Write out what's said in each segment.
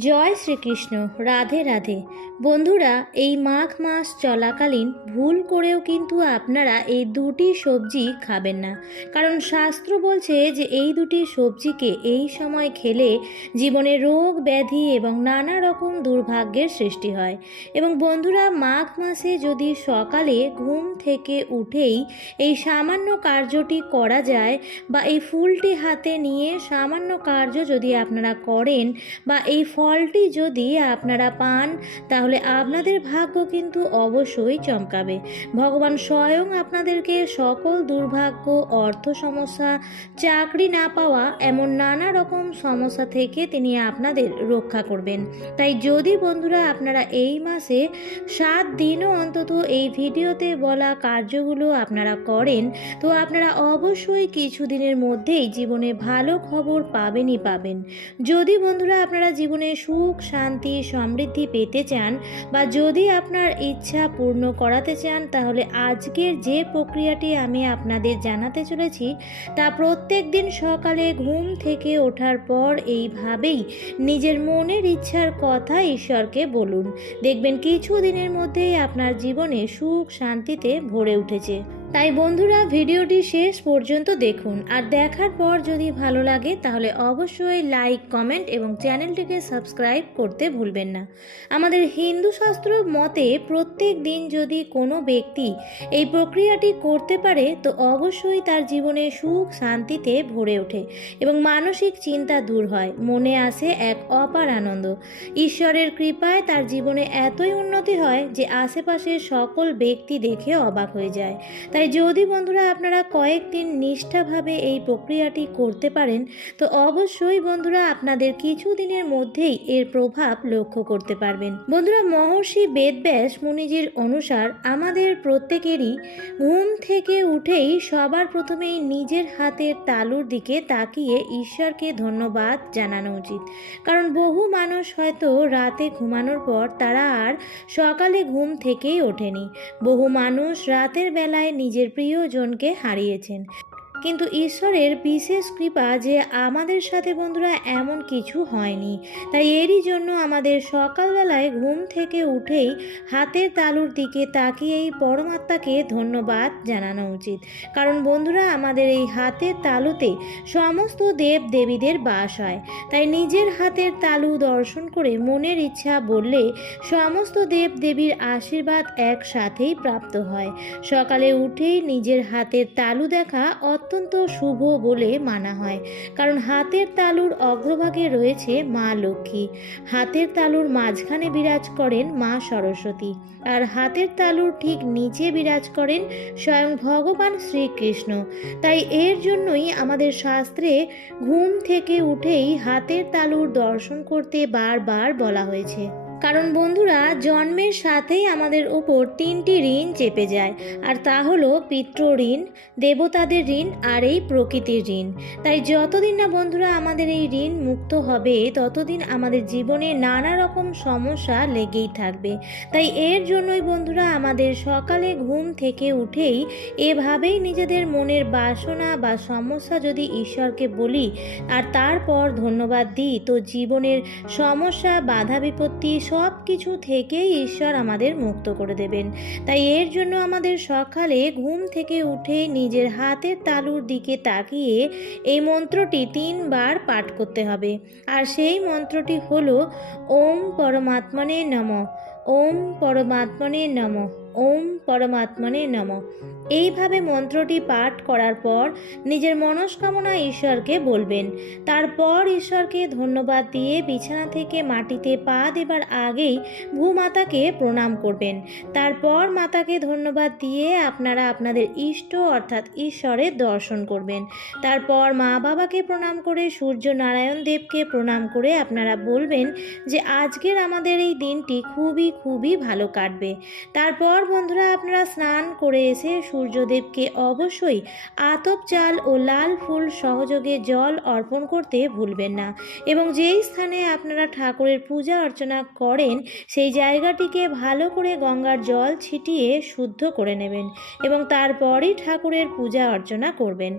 জয় শ্রীকৃষ্ণ, রাধে রাধে। বন্ধুরা, এই মাঘ মাস চলাকালীন ভুল করেও কিন্তু আপনারা এই দুটি সবজি খাবেন না। কারণ শাস্ত্র বলছে যে এই দুটি সবজিকে এই সময় খেলে জীবনে রোগ, ব্যাধি এবং নানা রকম দুর্ভাগ্যের সৃষ্টি হয়। এবং বন্ধুরা, মাঘ মাসে যদি সকালে ঘুম থেকে উঠেই এই সামান্য কার্যটি করা যায় বা এই ফুলটি হাতে নিয়ে সামান্য কার্য যদি আপনারা করেন বা এই ফলটি যদি আপনারা পান, তাহলে আপনাদের ভাগ্য কিন্তু অবশ্যই চমকাবে। ভগবান স্বয়ং আপনাদেরকে সকল দুর্ভাগ্য, অর্থ সমস্যা, চাকরি না পাওয়া এমন নানা রকম সমস্যা থেকে তিনি আপনাদের রক্ষা করবেন। তাই যদি বন্ধুরা আপনারা এই মাসে সাত দিনও অন্তত এই ভিডিওতে বলা কার্যগুলো আপনারা করেন, তো আপনারা অবশ্যই কিছুদিনের মধ্যেই জীবনে ভালো খবর পাবেনই পাবেন। যদি বন্ধুরা আপনারা জীবনে সুখ, শান্তি, সমৃদ্ধি পেতে চান বা যদি আপনার ইচ্ছা পূর্ণ করাতে চান, তাহলে আজকের যে প্রক্রিয়াটি আমি আপনাদের জানাতে চলেছি, তা প্রত্যেক দিন সকালে ঘুম থেকে ওঠার পর এইভাবেই নিজের মনের ইচ্ছার কথা ঈশ্বরকে বলুন। দেখবেন কিছু দিনের মধ্যেই আপনার জীবনে সুখ শান্তিতে ভরে উঠেছে। তাই বন্ধুরা ভিডিওটি শেষ পর্যন্ত দেখুন আর দেখার পর যদি ভালো লাগে তাহলে অবশ্যই লাইক, কমেন্ট এবং চ্যানেলটিকে সাবস্ক্রাইব করতে ভুলবেন না। আমাদের হিন্দু শাস্ত্র মতে প্রত্যেক দিন যদি কোনো ব্যক্তি এই প্রক্রিয়াটি করতে পারে তো অবশ্যই তার জীবনে সুখ শান্তিতে ভরে ওঠে এবং মানসিক চিন্তা দূর হয়, মনে আসে এক অপার আনন্দ। ঈশ্বরের কৃপায় তার জীবনে এতই উন্নতি হয় যে আশেপাশের সকল ব্যক্তি দেখে অবাক হয়ে যায়। তাই যদি বন্ধুরা আপনারা কয়েকদিন নিষ্ঠাভাবে এই প্রক্রিয়াটি করতে পারেন, তো অবশ্যই বন্ধুরা আপনাদের কিছু দিনের মধ্যেই এর প্রভাব লক্ষ্য করতে পারবেন। বন্ধুরা মহর্ষি বেদব্যাস মুনিজির অনুসার আমাদের প্রত্যেকেরই ঘুম থেকে উঠেই সবার প্রথমেই নিজের হাতের তালুর দিকে তাকিয়ে ঈশ্বরকে ধন্যবাদ জানানো উচিত। কারণ বহু মানুষ হয়তো রাতে ঘুমানোর পর তারা আর সকালে ঘুম থেকেই ওঠেনি। বহু মানুষ রাতের বেলায় নিজের প্রিয়জনকে হারিয়েছেন। কিন্তু ঈশ্বরের বিশেষ কৃপা যে আমাদের সাথে, বন্ধুরা, এমন কিছু হয়নি। তাই এরই জন্য আমাদের সকালবেলায় ঘুম থেকে উঠেই হাতের তালুর দিকে তাকিয়েই পরমাত্মাকে ধন্যবাদ জানানো উচিত। কারণ, বন্ধুরা, আমাদের এই হাতের তালুতে সমস্ত দেব দেবীদের বাস হয়। তাই নিজের হাতের তালু দর্শন করে মনের ইচ্ছা বললে সমস্ত দেব দেবীর আশীর্বাদ একসাথেই প্রাপ্ত হয়। সকালে উঠেই নিজের হাতের তালু দেখা অত্যন্ত শুভ বলে মানা হয়। কারণ হাতের তালুর অগ্রভাগে রয়েছে মা লক্ষ্মী। হাতের তালুর মাঝখানে বিরাজ করেন মা সরস্বতী। আর হাতের তালুর ঠিক নিচে বিরাজ করেন স্বয়ং ভগবান শ্রীকৃষ্ণ। তাই এর জন্যই আমাদের শাস্ত্রে ঘুম থেকে উঠেই হাতের তালুর দর্শন করতে বারবার বলা হয়েছে। কারণ বন্ধুরা, জন্মের সাথেই আমাদের উপর তিনটি ঋণ চেপে যায়, আর তা হলো পিতৃ ঋণ, দেবতাদের ঋণ, আর এই প্রকৃতির ঋণ। তাই যতদিন না বন্ধুরা আমাদের এই ঋণ মুক্ত হবে, ততদিন আমাদের জীবনে নানা রকম সমস্যা লেগেই থাকবে। তাই এর জন্যই বন্ধুরা আমাদের সকালে ঘুম থেকে উঠেই এভাবেই নিজেদের মনের বাসনা বা সমস্যা যদি ঈশ্বরকে বলি, আর তারপর ধন্যবাদ দিই, তো জীবনের সমস্যা, বাধা বিপত্তি সব কিছু থেকেই ঈশ্বর আমাদের মুক্ত করে দেবেন। তাই এর জন্য আমাদের সকালে ঘুম থেকে উঠে নিজের হাতের তালুর দিকে তাকিয়ে এই মন্ত্রটি তিনবার পাঠ করতে হবে। আর সেই মন্ত্রটি হল, ওম পরমাত্মনে নম। ওম পরমাত্মনে নম। ওম পরমাত্মনে নম। এইভাবে মন্ত্রটি পাঠ করার পর নিজের মনস্কামনা ঈশ্বরকে বলবেন। তারপর ঈশ্বরকে ধন্যবাদ দিয়ে বিছানা থেকে মাটিতে পা দেবার আগেই ভূমাতাকে প্রণাম করবেন। তারপর মাতাকে ধন্যবাদ দিয়ে আপনারা আপনাদের ইষ্ট অর্থাৎ ঈশ্বরের দর্শন করবেন। তারপর মা বাবাকে প্রণাম করে সূর্য নারায়ণ দেবকে প্রণাম করে আপনারা বলবেন যে, আজকের আমাদের এই দিনটি খুবই খুবই ভালো কাটবে। তারপর বন্ধুরা আপনারা স্নান করে এসে সূর্যদেবকে অবশ্যই আতপ চাল ও লাল ফুল সহযোগে জল অর্পণ করতে ভুলবেন না। এবং যেই স্থানে আপনারা ঠাকুরের পূজা অর্চনা করেন, সেই জায়গাটিকে ভালো করে গঙ্গার জল ছিটিয়ে শুদ্ধ করে নেবেন এবং তারপরই ঠাকুরের পূজা অর্চনা করবেন।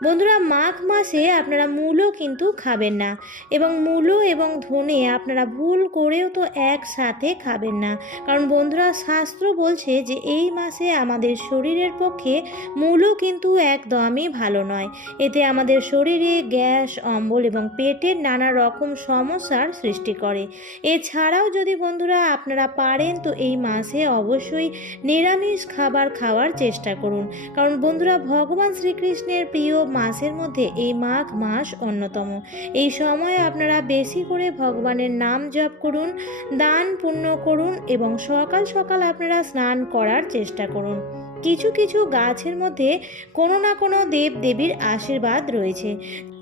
বন্ধুরা মাঘ মাসে আপনারা মূলও কিন্তু খাবেন না এবং মূলো এবং ধনে আপনারা ভুল করেও তো একসাথে খাবেন না। কারণ বন্ধুরা শাস্ত্র বলছে যে এই মাসে আমাদের শরীরের পক্ষে মূলও কিন্তু একদমই ভালো নয়। এতে আমাদের শরীরে গ্যাস, অম্বল এবং পেটের নানা রকম সমস্যার সৃষ্টি করে। এছাড়াও যদি বন্ধুরা আপনারা পারেন তো এই মাসে অবশ্যই নিরামিষ খাবার খাওয়ার চেষ্টা করুন। কারণ বন্ধুরা ভগবান শ্রীকৃষ্ণের প্রিয় মাসের মধ্যে এই মাঘ মাস অন্যতম। এই সময়ে আপনারা বেশি করে ভগবানের নাম জপ করুন, দান পূর্ণ করুন এবং সকাল সকাল আপনারা স্নান করার চেষ্টা করুন। কিছু কিছু গাছের মধ্যে কোনো না কোনো দেব দেবীর আশীর্বাদ রয়েছে।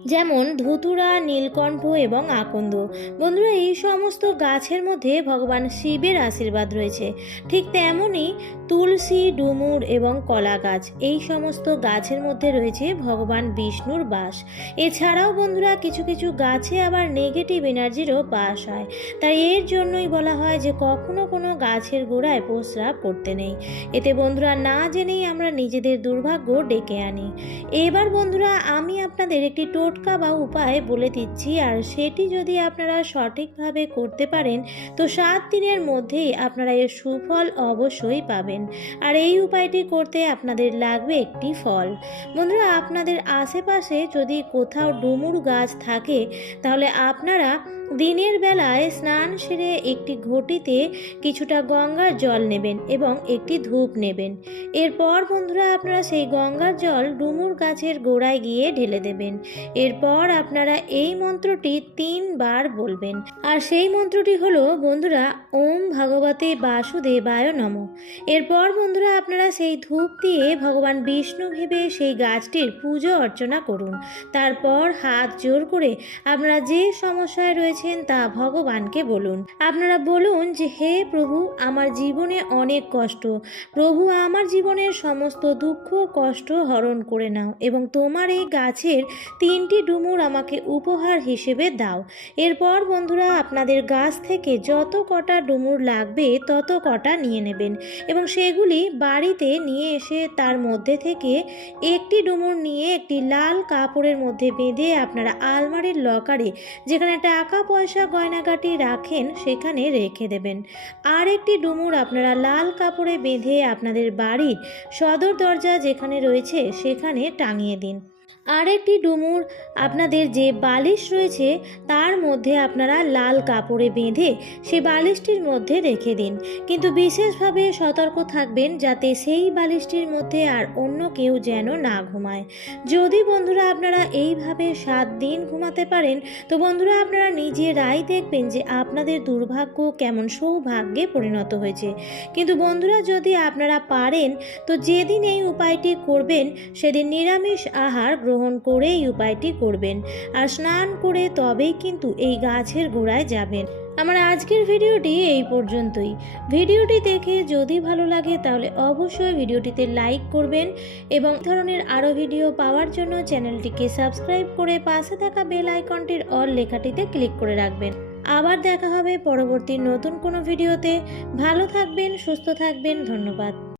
যেমন ধুতুরা, নীলকণ্ঠ এবং আকন্দ। বন্ধুরা, এই সমস্ত গাছের মধ্যে ভগবান শিবের আশীর্বাদ রয়েছে। ঠিক তেমনই তুলসী, ডুমুর এবং কলা গাছ, এই সমস্ত গাছের মধ্যে রয়েছে ভগবান বিষ্ণুর বাস। এছাড়াও বন্ধুরা, কিছু কিছু গাছে আবার নেগেটিভ এনার্জিরও বাস হয়। তাই এর জন্যই বলা হয় যে কখনো কোনো গাছের গোড়ায় প্রস্রাব করতে নেই। এতে বন্ধুরা, না জেনেই আমরা নিজেদের দুর্ভাগ্য ডেকে আনি। এবার বন্ধুরা, আমি আপনাদের একটি টোটকা বা উপায় বলে দিচ্ছি, আর সেটি যদি আপনারা সঠিকভাবে করতে পারেন, তো সাত দিনের মধ্যেই আপনারা এর সুফল অবশ্যই পাবেন। আর এই উপায়টি করতে আপনাদের লাগবে একটি ফল। বন্ধুরা, আপনাদের আশেপাশে যদি কোথাও ডুমুর গাছ থাকে, তাহলে আপনারা দিনের বেলায় স্নান সেরে একটি ঘটিতে কিছুটা গঙ্গার জল নেবেন এবং একটি ধূপ নেবেন। এরপর বন্ধুরা, আপনারা সেই গঙ্গার জল ডুমুর গাছের গোড়ায় গিয়ে ঢেলে দেবেন। এরপর আপনারা এই মন্ত্রটি তিনবার বলবেন। আর সেই মন্ত্রটি হলো, বন্ধুরা, ওম ভগবতে বাসুদেবায় নম। এরপর বন্ধুরা, আপনারা সেই ধূপ দিয়ে ভগবান বিষ্ণু ভেবে সেই গাছটির পুজো অর্চনা করুন। তারপর হাত জোর করে আপনারা যে সমস্যায় রয়েছেন তা ভগবানকে বলুন। আপনারা বলুন যে, হে প্রভু, আমার জীবনে অনেক কষ্ট। প্রভু, আমার জীবনের সমস্ত দুঃখ কষ্ট হরণ করে নাও এবং তোমার এই গাছের তিনটি ডুমুর আমাকে উপহার হিসেবে দাও। এরপর বন্ধুরা আপনাদের গাছ থেকে যত কটা ডুমুর লাগবে তত কটা নিয়ে নেবেন এবং সেগুলি বাড়িতে নিয়ে এসে তার মধ্যে থেকে একটি ডুমুর নিয়ে একটি লাল কাপড়ের মধ্যে বেঁধে আপনারা আলমারির লকারে যেখানে টাকা পয়সা গয়নাগাটি রাখেন সেখানে রেখে দেবেন। আর একটি ডুমুর আপনারা লাল কাপড়ে বেঁধে আপনাদের বাড়ির সদর দরজা যেখানে রয়েছে সেখানে টাঙিয়ে দিন। আর একটি ডুমুর আপনাদের যে বালিশ রয়েছে, তার মধ্যে আপনারা লাল কাপড়ে বেঁধে সেই বালিশটির মধ্যে রেখে দিন। কিন্তু বিশেষভাবে সতর্ক থাকবেন যাতে সেই বালিশটির মধ্যে আর অন্য কেউ যেন না ঘুমায়। যদি বন্ধুরা আপনারা এইভাবে সাত দিন ঘুমাতে পারেন, তো বন্ধুরা আপনারা নিজে নিজেরাই দেখবেন যে আপনাদের দুর্ভাগ্য কেমন সৌভাগ্যে পরিণত হয়েছে। কিন্তু বন্ধুরা যদি আপনারা পারেন, তো যেদিন এই উপায়টি করবেন, সেদিন নিরামিষ আহার করে এই উপায়টি করবেন আর স্নান করে তবেই কিন্তু এই গাছের গোড়ায় যাবেন। আমার আজকের ভিডিওটি এই পর্যন্তই। ভিডিওটি দেখে যদি ভালো লাগে তাহলে অবশ্যই ভিডিওটিতে লাইক করবেন এবং ধরনের আরও ভিডিও পাওয়ার জন্য চ্যানেলটিকে সাবস্ক্রাইব করে পাশে থাকা বেল আইকনটির অল লেখাটিতে ক্লিক করে রাখবেন। আবার দেখা হবে পরবর্তী নতুন কোনো ভিডিওতে। ভালো থাকবেন, সুস্থ থাকবেন, ধন্যবাদ।